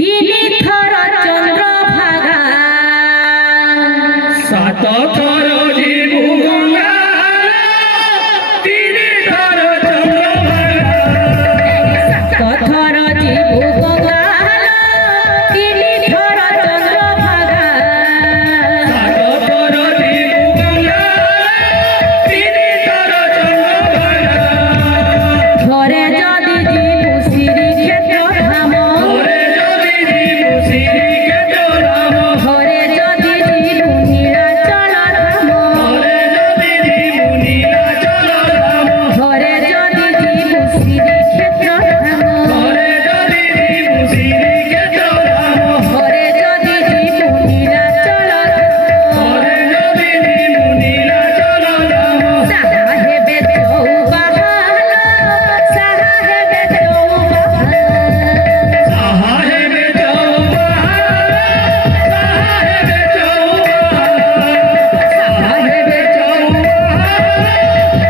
তিনি থর চন্দ্রভাগা সাত থর জিবু গঙ্গা তিনি থর চন্দ্রভাগা সাত থর জিবু গঙ্গা তিনি থর চন্দ্রভাগা সাত থর জিবু গঙ্গা তিনি থর চন্দ্রভাগা ঘরে যদি জিবু শ্রীক্ষেত্র ধাম ওরে যদি জিবু শ্রীক্ষেত্র ধাম ঘরে যদি জিবু নীলাচল ধাম ওরে যদি জিবু নীলাচল ধাম ঘরে যদি জিবু শ্রীক্ষেত্র ধাম ওরে যদি জিবু শ্রীক্ষেত্র ধাম ঘরে যদি জিবু নীলাচল ওরে যদি জিবু নীলাচল ধাম সাহা হেবে চৌবাহাল সাহা হেবে চৌবাহাল সাহেবে চৌবাহার সাহেবে চৌবাহার সাহেবে চৌবাহার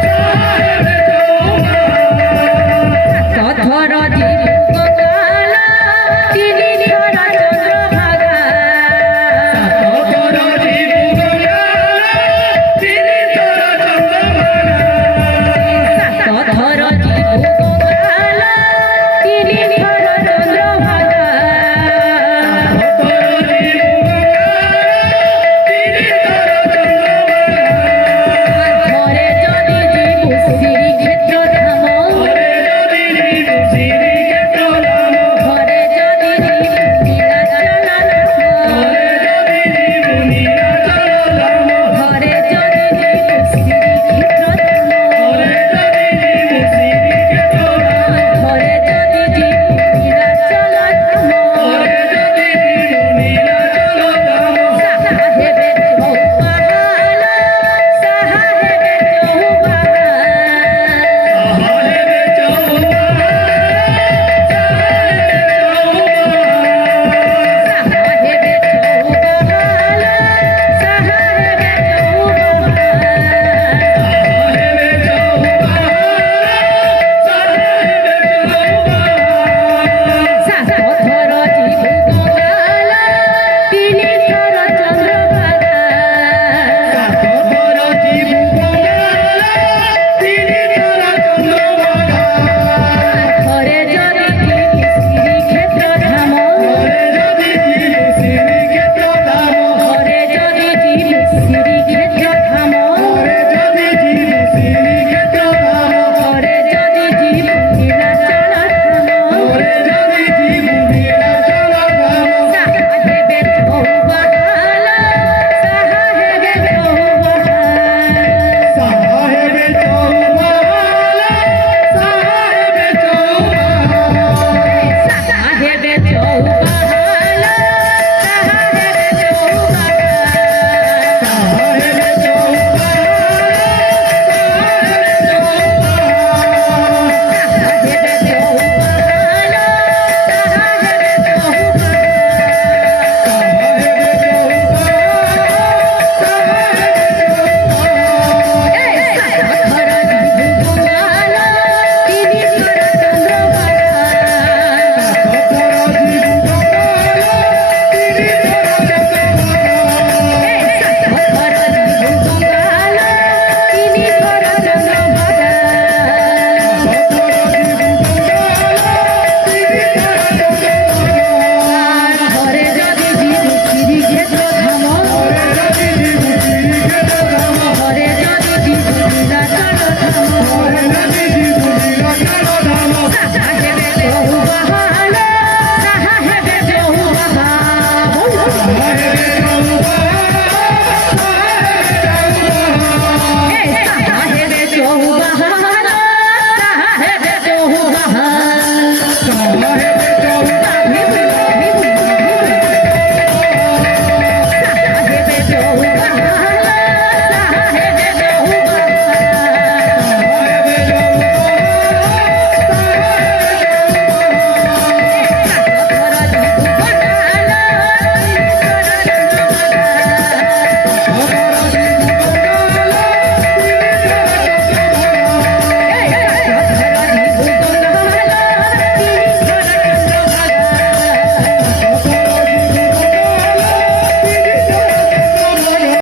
সাহেবে চৌবাহার কথর